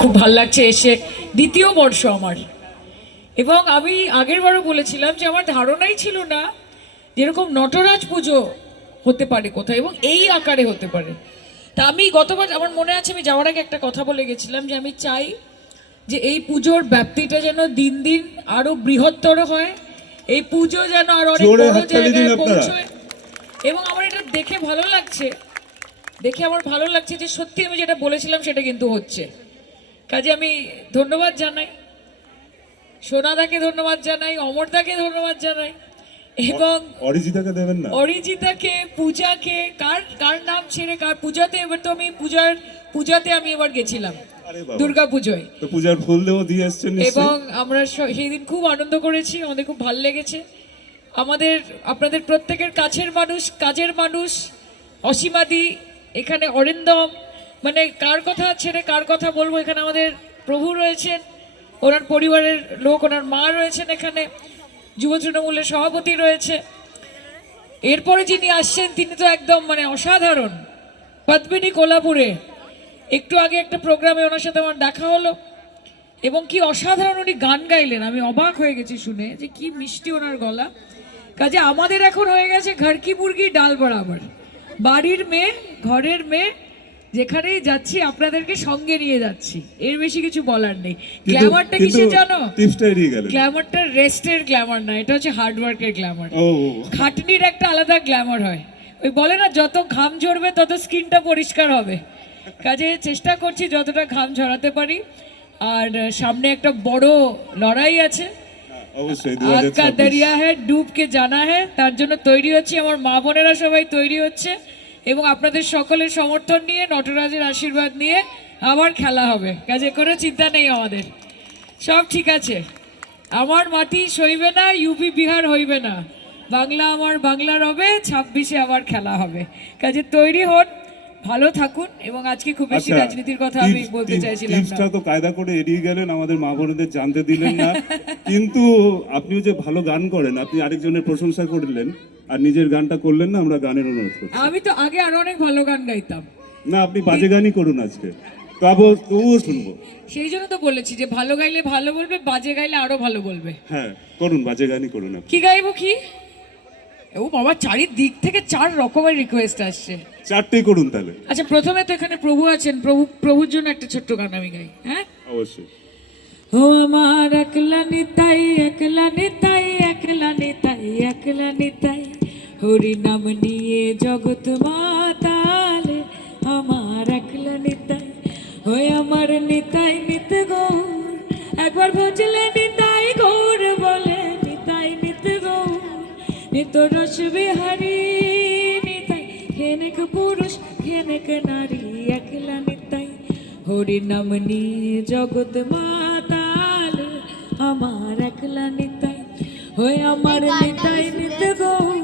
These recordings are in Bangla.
খুব ভাল লাগছে এসে দ্বিতীয় বর্ষ আমার। এবং আমি আগেরবারও বলেছিলাম যে আমার ধারণাই ছিল না যেরকম নটরাজ পুজো হতে পারে কোথায় এবং এই আকারে হতে পারে। তা আমি গতবার আমার মনে আছে আমি যাওয়ার আগে একটা কথা বলে গেছিলাম যে আমি চাই যে এই পুজোর ব্যাপ্তিটা যেন দিন দিন আরো বৃহত্তর হয়, এই পুজো যেন আরো অনেক বড় জায়গায় পৌঁছয়। এবং আমার এটা দেখে ভালো লাগছে, আমার ভালো লাগছে যে সত্যি আমি যেটা বলেছিলাম সেটা কিন্তু হচ্ছে। কাজে আমি ধন্যবাদ জানাই সোনাদাকে, ধন্যবাদ জানাই অমরদাকে, ধন্যবাদ জানাই এবং অরিজিতাকে দেবেন না, অরিজিতাকে, পূজাকে, কার নাম ছেড়ে কার পূজাতে। এবার তো আমি পূজাতে আমি এবার গেছিলাম দুর্গা পুজোয়, তো পূজার ফুল দেও দিয়ে এসেছেন এবং আমরা সেই দিন খুব আনন্দ করেছি, আমাদের খুব ভালো লেগেছে। আপনাদের প্রত্যেকের কাজের মানুষ অসীমাদি, এখানে অরিন্দম, মানে কার কথা ছেড়ে কার কথা বলবো। এখানে আমাদের প্রভু রয়েছেন, ওনার পরিবারের লোক, ওনার মা রয়েছেন, এখানে যুব তৃণমূলের সভাপতি রয়েছে। এরপরে যিনি আসছেন তিনি তো একদম মানে অসাধারণ, পদ্মিনী কোলাপুরে। একটু আগে একটা প্রোগ্রামে ওনার সাথে আমার দেখা হলো এবং কি অসাধারণ উনি গান গাইলেন। আমি অবাক হয়ে গেছি শুনে যে কি মিষ্টি ওনার গলা। কাজে আমাদের এখন হয়ে গেছে ঘর কি মুরগি ডাল বরাবর, বাড়ির মেয়ে, ঘরের মেয়ে, যেখানেই যাচ্ছি আপনাদেরকে সঙ্গে নিয়ে যাচ্ছি, এর বেশি কিছু বলার নেই। গ্ল্যামারটা কিসে জানো? গ্ল্যামারটা রেস্টের গ্ল্যামার না, এটা হচ্ছে হার্ডওয়ার্কের গ্ল্যামার। খাটনির একটা আলাদা গ্ল্যামার হয়। ওই বলে না যত ঘাম ঝরবে তত স্কিনটা পরিষ্কার হবে। কাজে চেষ্টা করছি যতটা ঘাম ঝরাতে পারি। আর সামনে একটা বড় লড়াই আছে, আজকা দরিয়া হ্যাঁ ডুবকে জানা হ্যাঁ, তার জন্য তৈরি হচ্ছি। আমার মা বোনেরা সবাই তৈরি হচ্ছে এবং আপনাদের সকলের সমর্থন নিয়ে, নটরাজের আশীর্বাদ নিয়ে আবার খেলা হবে। কাজে কোনো চিন্তা নেই, আমাদের সব ঠিক আছে। আমার মাটি সইবে না, ইউপি বিহার হইবে না, বাংলা আমার বাংলার হবে, 26-এ আবার খেলা হবে। কাজে তৈরি হন, ভালো থাকুন। এবং আজকে খুব বেশি রাজনীতির কথা আমি বলতে চাইছিলাম না। তো কায়দা করে এড়িয়ে গেলেন, আমাদের মা বোনদের জানতে দিলেন না। কিন্তু আপনিও যে ভালো গান করেন, আপনি আরেকজনের প্রশংসা করলেন আর নিজের গানটা করলেন না। আমরা গানের অনুরোধ করছি। আমি তো আগে আরো অনেক ভালো গান গাইতাম। না, আপনি বাজে গানই করুন আজকে, তবুও শুনবো। সেই জন্য তো বলেছি যে ভালো গাইলে ভালো বলবে, বাজে গাইলে আরো ভালো বলবে। হ্যাঁ করুন, বাজে গানই করুন। কি গাইবো কি? ও বাবা, চারিদিক থেকে 4 রকমের রিকোয়েস্ট আসছে। 4টেই করুন তাহলে। আচ্ছা, প্রথমে তো এখানে প্রভু আছেন, প্রভুর জন্য একটা ছোট্ট গান আমি গাই। হ্যাঁ অবশ্যই। ও আমার একলা নিতাই, একলা নিতাই, একলা নিতাই, একলা নিতাই, হরি নাম নিয়ে জগৎ মাতালে, আমার একলা নিতাই, ওই আমার নিতাই নিত গৌর, একবার ভজলে নিতাই গৌর বলে, নিতাই নিত গৌর, নিত রস বিহারী নিতাই, খেনেক পুরুষ খেনেক নারী, একলা নিতাই, হরি নাম নিয়ে জগৎ মাতালে, আমার একলা নিতাই, ওই আমার নিতাই নিত গৌর,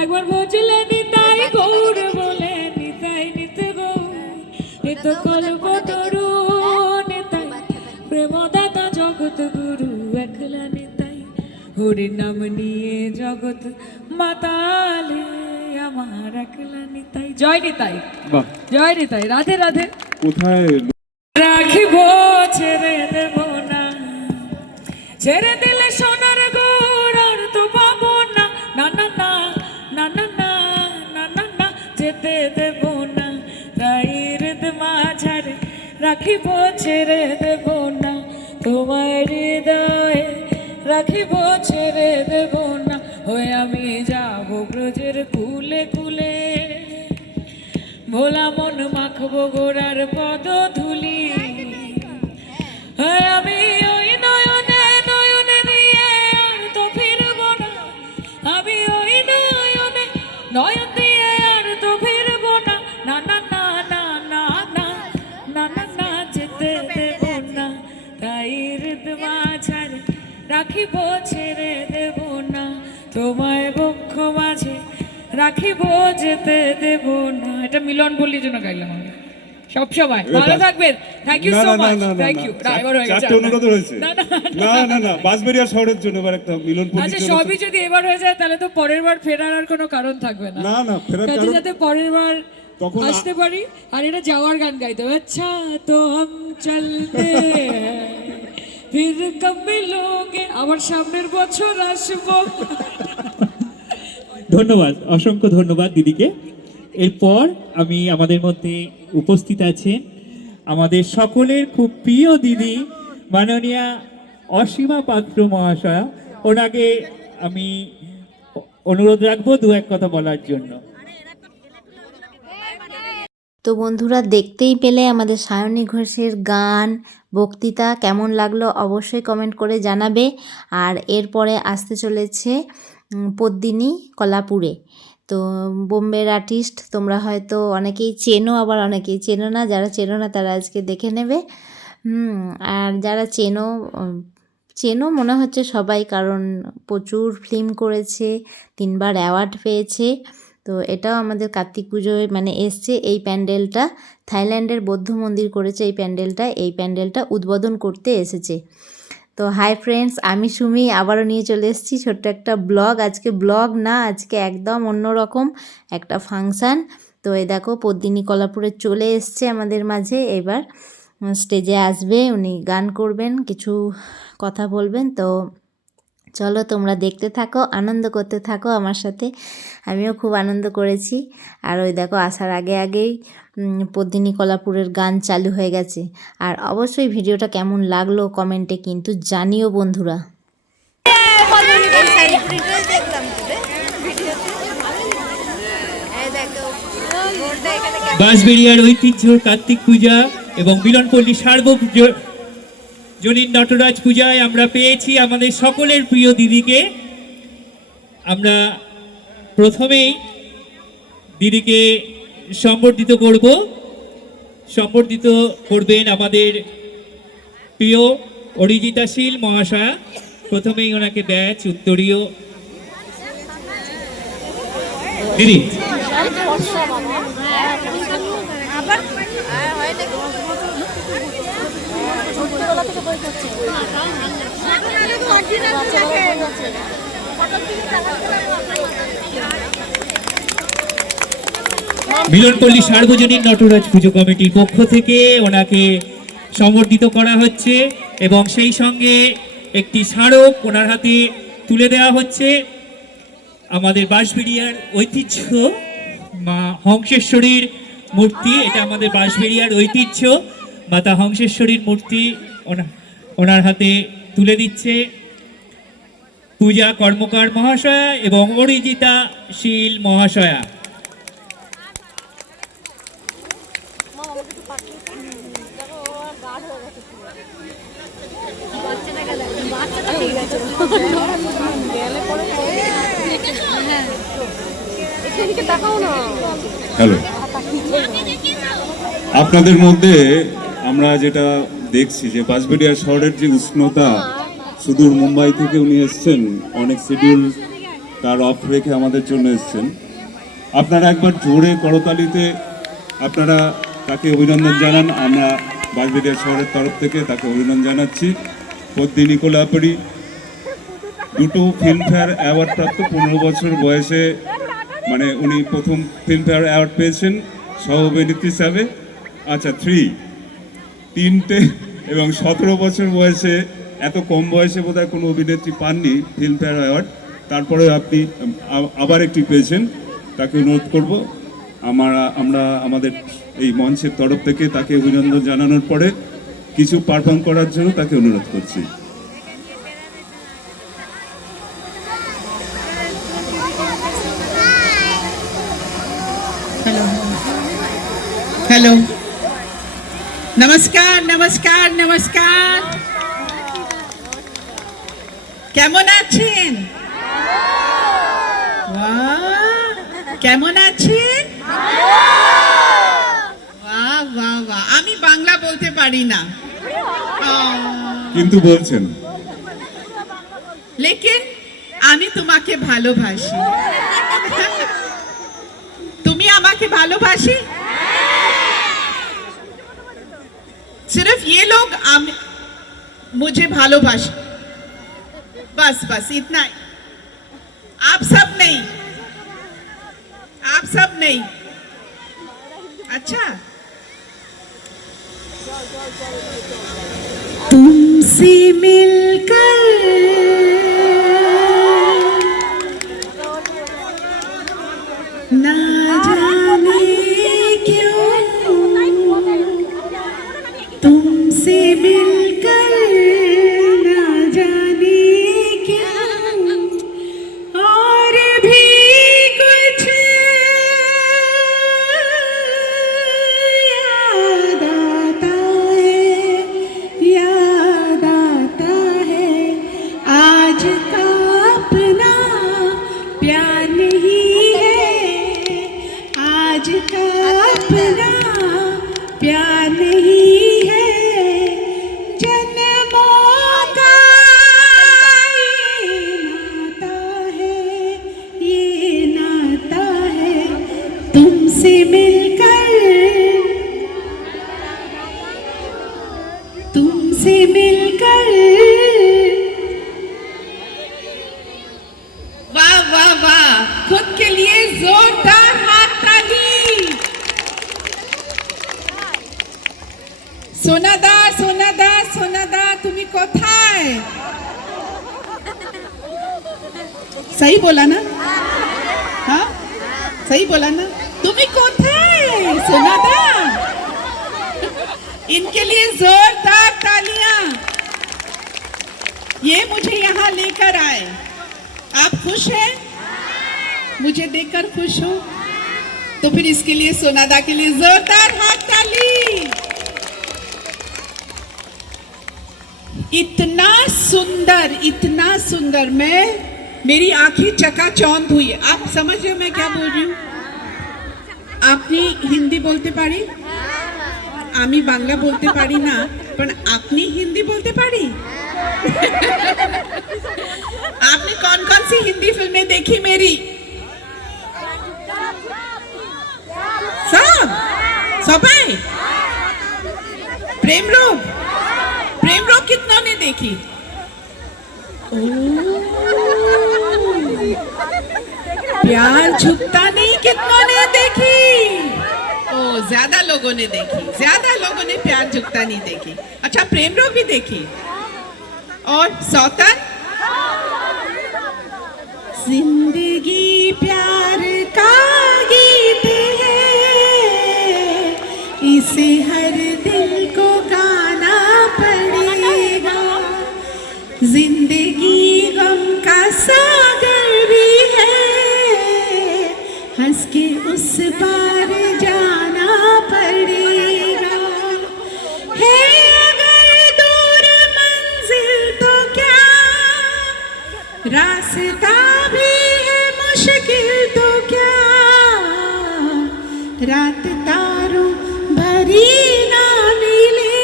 একবার ভজলে নিতাই গৌর বলে, নিতাই নিত গৌর, নিত কল্পতরু নিতাই, প্রেমদাতা জগৎ গুরু, একলা নিতাই, হরি নাম নিয়ে জগৎ মাতালে, আমার একলা নিতাই। জয় নিতাই, জয় নিতাই, রাধে রাধে। কোথায় রাখিব ছেড়ে দেব না, ছেড়ে দিলে সোনার গৌর আর তো পাবো না, না না না না না না না না না, যেতে দেব না, তাই হৃদ মাঝারে রাখিব ছেড়ে দেব না, তোমার হৃদয়ে রাখিব ছেড়ে দেব না, হয়ে আমি যাব ব্রজের কুলে কুলে, ভোলা মন মাখবো গোড়ার পদ ধুলি, আমি ওই নয়নে নয়নে দিয়ে আর তো ফিরব না, আমি ওই নয়নে নয়ন দিয়ে আর তো ফিরব না, না না না না না না না না না, যেতে দেব না, তাই হৃদ মাঝারে রাখিব ছেড়ে দেব না, তোমায় বক্ষ মাঝে রাখিব যেতে দেব না। এটা মিলন বলির জন্য গাইলাম আমি। সব সময় ভালো থাকবেন। Thank you so much. Thank you. Driver হয়ে গেছে। অনুরোধ হয়েছে। না বাসবেরিয়া শহরের জন্য এবার একটা মিলন বলি। আচ্ছা, সবই যদি এবার হয়ে যায় তাহলে তো পরের বার ফেরার আর কোনো কারণ থাকবে না। না ফেরার কারণ, যাতে পরের বার তখন আসতে পারি। আর এটা যাওয়ার গান গাইতে হবে, আচ্ছা তো হাম চলতে হ্যায়, ফির কব মিলোগে, আবার সামনের বছর আসবো। ধন্যবাদ, অসংখ্য ধন্যবাদ দিদিকে। এরপর আমি আমাদের মধ্যে উপস্থিত আছেন আমাদের সকলের খুব প্রিয় দিদি মাননীয়া অসীমা পাত্র মহাশয়া। ওনাকে আমি অনুরোধ রাখবো দু এক কথা বলার জন্য। তো বন্ধুরা, দেখতেই পেলে আমাদের সায়নী ঘোষের গান বক্তৃতা কেমন লাগলো অবশ্যই কমেন্ট করে জানাবে। আর এরপরে আসতে চলেছে পদ্মিনী কলাপুরে। তো বোম্বের আর্টিস্ট, তোমরা হয়তো অনেকেই চেনো, আবার অনেকেই চেনো না। যারা চেনো না তারা আজকে দেখে নেবে। আর যারা চেনো চেনো মনে হচ্ছে সবাই, কারণ প্রচুর ফিল্ম করেছে, 3বার অ্যাওয়ার্ড পেয়েছে। তো এটাও আমাদের কার্তিক পুজোয় মানে এসছে। এই প্যান্ডেলটা থাইল্যান্ডের বৌদ্ধ মন্দির করেছে এই প্যান্ডেলটা উদ্বোধন করতে এসেছে। তো হাই ফ্রেন্ডস, আমি সুমি আবারও নিয়ে চলে এসেছি ছোট্ট একটা ব্লগ। আজকে ব্লগ না, আজকে একদম অন্যরকম একটা ফাংশান। তো এই দেখো পদ্মিনী কলাপুরে চলে এসছে আমাদের মাঝে। এবার স্টেজে আসবে, উনি গান করবেন, কিছু কথা বলবেন। তো চলো তোমরা দেখতে থাকো, আনন্দ করতে থাকো আমার সাথে। আমিও খুব আনন্দ করেছি। আর ওই দেখো আসার আগেই পদ্মিনী কলাপুরের গান চালু হয়ে গেছে। আর অবশ্যই ভিডিওটা কেমন লাগলো কমেন্টে কিন্তু জানিও বন্ধুরা। বাঁশবেড়িয়ার ঐতিহ্য কার্তিক পূজা এবং মিলনপল্লী সার্বজনীন নটরাজ পূজায় আমরা পেয়েছি আমাদের সকলের প্রিয় দিদিকে। আমরা প্রথমেই দিদিকে সম্বর্ধিত করবেন আমাদের প্রিয় অরিজিতা শীল মহাশয়া। প্রথমেই ওনাকে ব্যাচ উত্তরীয় দিদি। মিলনপল্লী সার্বজনীন নটরাজ পুজো কমিটির পক্ষ থেকে ওনাকে সম্বর্ধিত করা হচ্ছে এবং সেই সঙ্গে একটি স্মারক ওনার হাতে তুলে দেওয়া হচ্ছে। আমাদের বাঁশবেড়িয়ার ঐতিহ্য মা হংসেশ্বরীর মূর্তি, এটা আমাদের বাঁশবেড়িয়ার ঐতিহ্য। মাতা হংসেশ্বরীর মূর্তি ওনার হাতে তুলে দিচ্ছে পূজা কর্মকার মহাশয়া এবং অরিজিতা শীল মহাশয়া। হ্যালো, আপনাদের মধ্যে আমরা যেটা দেখছি যে বাঁশবেড়িয়া শহরের যে উষ্ণতা, সুদূর মুম্বাই থেকে উনি এসছেন, অনেক শিডিউল তার অফ রেখে আমাদের জন্য এসছেন। আপনারা একবার জোরে করতালিতে আপনারা তাকে অভিনন্দন জানান। আমরা বাঁশবেড়িয়া শহরের তরফ থেকে তাকে অভিনন্দন জানাচ্ছি। পদ্মিনী কলাপুরী 2টো ফিল্মফেয়ার অ্যাওয়ার্ড প্রাপ্ত, 15 বছর বয়সে মানে উনি প্রথম ফিল্মফেয়ার অ্যাওয়ার্ড পেয়েছেন সহ অভিনেত্রী হিসাবে। আচ্ছা 3টে এবং 17 বছর বয়সে, এত কম বয়সে বোধহয় কোনো অভিনেত্রী পাননি ফিল্মফেয়ার অ্যাওয়ার্ড। তারপরে আপনি আবার একটি পেয়েছেন, তাকে অনুরোধ করব আমরা আমাদের এই মঞ্চের তরফ থেকে তাকে অভিনন্দন জানানোর পরে কিছু পারফর্ম করার জন্য তাকে অনুরোধ করছি। हेलो, नमस्कार नमस्कार नमस्कार। কেমন আছেন? কেমন আছেন? বাহ বাহ বাহ। আমি বাংলা বলতে পারি না, কিন্তু বলছেন। লেকিন আমি তোমাকে ভালোবাসি। তুমি আমাকে ভালোবাসি? सिर्फ ये लोग मुझे भालोबाशी, बस बस इतना ही। आप सब नहीं, अच्छा, तुमसे मिलकर ना जाने क्यों, तुमसे मिलकर ना जाने क्यों और भी कुछ याद आता है, याद आता है। आज का अपना प्यार नहीं है, आज का अपना प्यार नहीं है। जन्मों का ये नाता है, तुमसे मिलकर, तुमसे मिलकर। वाह वाह वाह, खुद के लिए जोरदार हाथ ताली। सोनादा सोनादा सोनादा, तुम्ही कोথায়? सही बोला ना? हाँ, सही बोला ना? तुम्ही कोথায় सोनादा? इनके लिए जोरदार तालियां। ये मुझे यहाँ लेकर आए। आप खुश हैं? मुझे देखकर खुश हो? तो फिर इसके लिए सोनादा के लिए जोरदार हाथ ताली। इतना सुंदर, मैं, मेरी आंखें चकाचौंध हुई। आप समझ रहे हो मैं क्या बोल रही हूँ? আপনি হিন্দি বলতে পারি, আমি বাংলা বলতে পারি না, पर আপনি হিন্দি বলতে পারি। आपने कौन कौन सी हिंदी फिल्में देखी मेरी? सब प्रेम रोग कितनों ने देखी? प्यार झुकता नहीं कितनों ने देखी? ओ, ज्यादा लोगों ने देखी, ज्यादा लोगों ने प्यार झुकता नहीं देखी। अच्छा, प्रेम रोग भी देखी। और सौतन? जिंदगी प्यार का गीत है, इसे हर दिल को गाना पड़ेगा। जिंदगी गम का सागर भी है, हंस के उस पार जाना पड़ेगा। है अगर दूर मंजिल तो क्या, रास्ता भी है मुश्किल तो क्या, रात तारों भरी ना मिले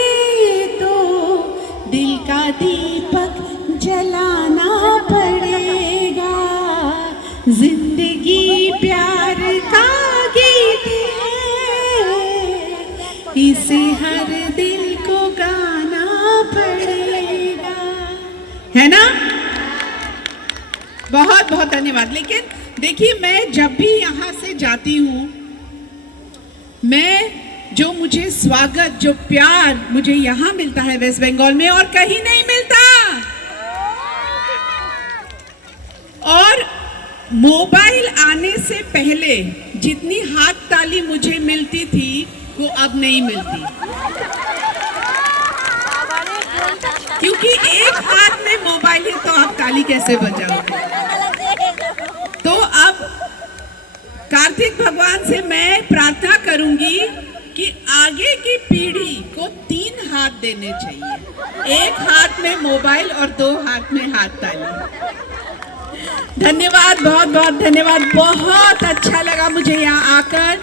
तो दिल का दीपक जलाना पड़ेगा। जिंदगी प्यार का गीत है, इसे हर दिल को गाना पड़ेगा। है ना? बहुत बहुत धन्यवाद। लेकिन देखिए, मैं जब भी यहाँ से जाती हूँ, मैं जो मुझे स्वागत, जो प्यार मुझे यहाँ मिलता है वेस्ट बंगाल में, और कहीं नहीं मिलता। और मोबाइल आने से पहले जितनी हाथ ताली मुझे मिलती थी, वो अब नहीं मिलती, क्योंकि एक हाथ में मोबाइल है, तो आप ताली कैसे बजाओगे? तो अब कार्तिक भगवान से मैं प्रार्थना करूंगी कि आगे की पीढ़ी को 3 हाथ देने चाहिए, एक हाथ में मोबाइल और 2 हाथ में हाथ ताली। धन्यवाद, बहुत बहुत धन्यवाद। बहुत अच्छा लगा मुझे यहाँ आकर।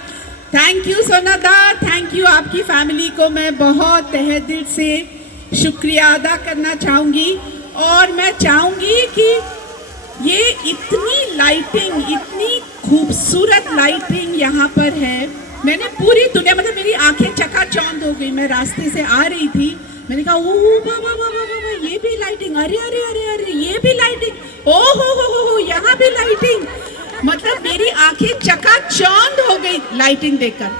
Thank you Sonada, thank you. आपकी फैमिली को मैं बहुत तहे दिल से शुक्रिया अदा करना चाहूँगी। और मैं चाहूँगी कि ये इतनी लाइटिंग, इतनी खूबसूरत लाइटिंग यहाँ पर है। मैंने पूरी दुनिया, मतलब मेरी आंखें चकाचौंध हो गई। मैं रास्ते से आ रही थी, मैंने कहा ओ बाबा बाबा बाबा, ये भी लाइटिंग, अरे अरे अरे अरे ये भी लाइटिंग, ओ हो यहाँ भी लाइटिंग। मतलब मेरी आंखें चकाचौंध हो गई लाइटिंग देखकर।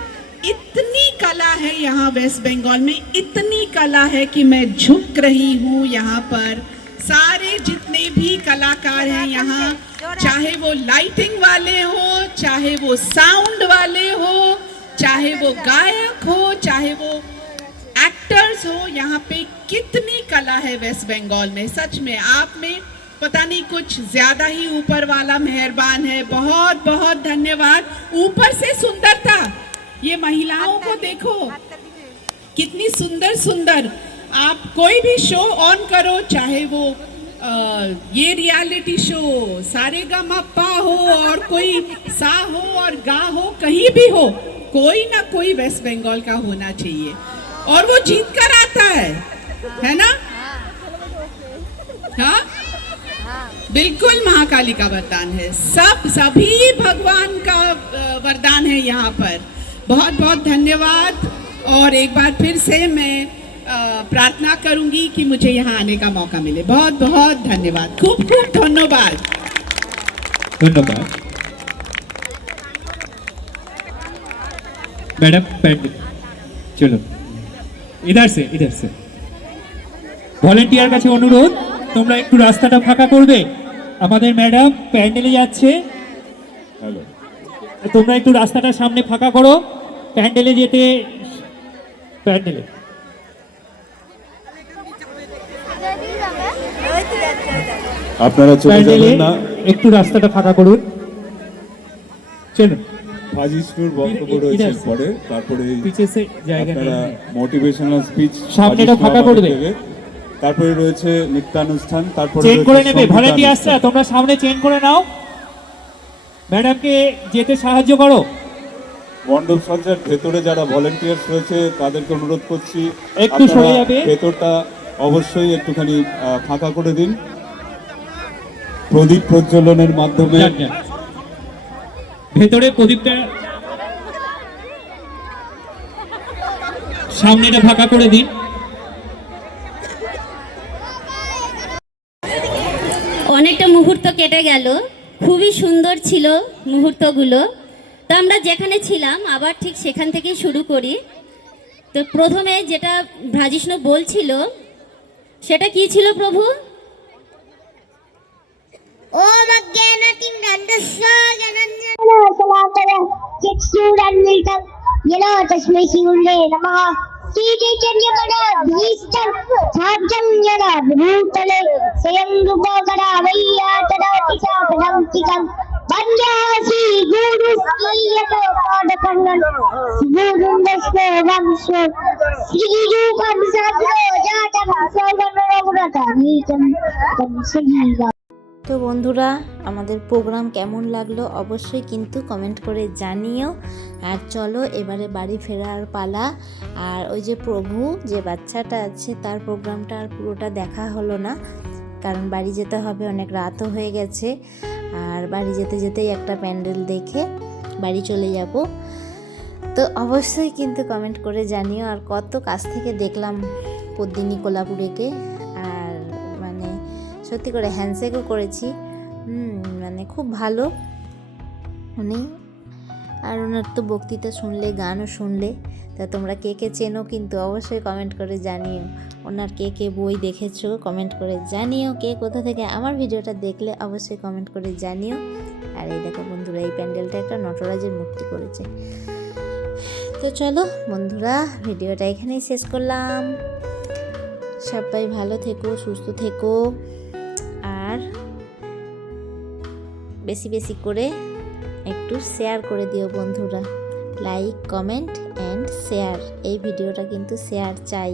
इतनी कला है यहाँ वेस्ट बंगाल में, इतनी कला है कि मैं झुक रही हूँ यहाँ पर। सारे जितने भी कलाकार हैं यहाँ, चाहे वो लाइटिंग वाले हो, चाहे वो साउंड वाले हो, चाहे वो गायक हो, चाहे वो एक्टर्स हो, यहाँ पे कितनी कला है वेस्ट बंगाल में। सच में आप में पता नहीं कुछ ज्यादा ही ऊपर वाला मेहरबान है। बहुत बहुत धन्यवाद। ऊपर से सुंदरता, ये महिलाओं को देखो कितनी सुंदर सुंदर। आप कोई भी शो ऑन करो, चाहे वो ये रियलिटी शो सारेगामापा हो और कोई सा हो और गा हो, कहीं भी हो, कोई ना कोई वेस्ट बंगाल का होना चाहिए और वो जीत कर आता है ना? हाँ, बिल्कुल महाकाली का वरदान है, सभी भगवान का वरदान है यहाँ पर। बहुत बहुत धन्यवाद। और एक बार फिर से मैं प्रार्थना करूंगी कि मुझे यहाँ आने का मौका मिले। बहुत बहुत धन्यवाद, खूब खूब धन्यवाद। धन्यवाद मैडम। पैंडल चलो इधर से ভলেন্টিয়ার কাছে অনুরোধ, তোমরা একটু রাস্তাটা ফাঁকা করবে। আমাদের ম্যাডাম প্যান্ডেলে যাচ্ছে, হ্যালো, তোমরা একটু রাস্তাটা সামনে ফাঁকা করো প্যান্ডেলে যেতে। প্যান্ডেলে আপনারা চলে প্যান্ডেলে যাবেন না, একটু রাস্তাটা ফাঁকা করুন। চলুন ফাজিস্টুর বক্তব্য রয়েছে পরে, তারপরে পিছে সে জায়গা আপনারা নেই। মোটিভেশনাল স্পিচ সামনেটা ফাঁকা করবে। তারপরে রয়েছে নৃত্যানুষ্ঠান, তারপরে চেন করে রয়েছে নেবে সঙ্গীতানুষ্ঠান। ভলেন্টিয়ার্সরা, তোমরা সামনে চেন করে নাও, ম্যাডামকে যেতে সাহায্য করো। মণ্ডপ সজ্জার ভেতরে যারা ভলেন্টিয়ার্স রয়েছে তাদেরকে অনুরোধ করছি একটু আপনারা সরে যাবে। ভেতরটা অবশ্যই একটুখানি ফাঁকা করে দিন। প্রদীপ প্রজ্বলনের মাধ্যমে যান, যান। ভেতরে প্রদীপটা সামনেটা ফাঁকা করে দিন। অনেকটা মুহূর্ত কেটে গেল, খুবই সুন্দর ছিল মুহূর্তগুলো। তো আমরা যেখানে ছিলাম আবার ঠিক সেখান থেকে শুরু করি। তো প্রথমে যেটা ভ্রাজিষ্ণু বলছিল সেটা কি ছিল প্রভু? ओम अज्ञानतिमिरन्धस्सज्ञानञ्जनशलाकया चक्षुरुन्मीलितं येन तस्मै श्रीगुरुवे नमः। श्रीचैतन्यमनोभीष्टं स्थापितं येन भूतले स्वयं रूपकरा वैयातरातिशापदं वन्द्या श्रीगुरुश्रीयतो पादकन्दं श्रीगुरुन्दस्मोऽहं श्रीरूपं सद्गो जातं सर्वनरगुणतानीतं तं सजीवा। তো বন্ধুরা, আমাদের প্রোগ্রাম কেমন লাগলো অবশ্যই কিন্তু কমেন্ট করে জানিও। আর চলো এবারে বাড়ি ফেরার পালা। আর ওই যে প্রভু যে বাচ্চাটা আছে তার প্রোগ্রামটা আর পুরোটা দেখা হলো না, কারণ বাড়ি যেতে হবে, অনেক রাতও হয়ে গেছে। আর বাড়ি যেতে যেতেই একটা প্যান্ডেল দেখে বাড়ি চলে যাব। তো অবশ্যই কিন্তু কমেন্ট করে জানিও। আর কত কাছ থেকে দেখলাম পদ্মিনী কোলাপুরেকে, আর মানে সত্যি করে হ্যান্ডশেকও করেছি। মানে খুব ভালো উনি। আর ওনার তো বক্তৃতা শুনলে, গানও শুনলে। তা তোমরা কে কে চেনো কিন্তু অবশ্যই কমেন্ট করে জানিও। ওনার কে কে বই দেখেছো কমেন্ট করে জানিও। কে কোথা থেকে আমার ভিডিওটা দেখলে অবশ্যই কমেন্ট করে জানিও। আর এই দেখো বন্ধুরা, এই প্যান্ডেলটা একটা নটরাজের মূর্তি করেছে। তো চলো বন্ধুরা, ভিডিওটা এখানেই শেষ করলাম। সবাই ভালো থেকো, সুস্থ থেকো। আর বেশি বেশি করে একটু শেয়ার করে দিও বন্ধুরা। Like, comment and share. এই ভিডিওটা কিন্তু শেয়ার চাই।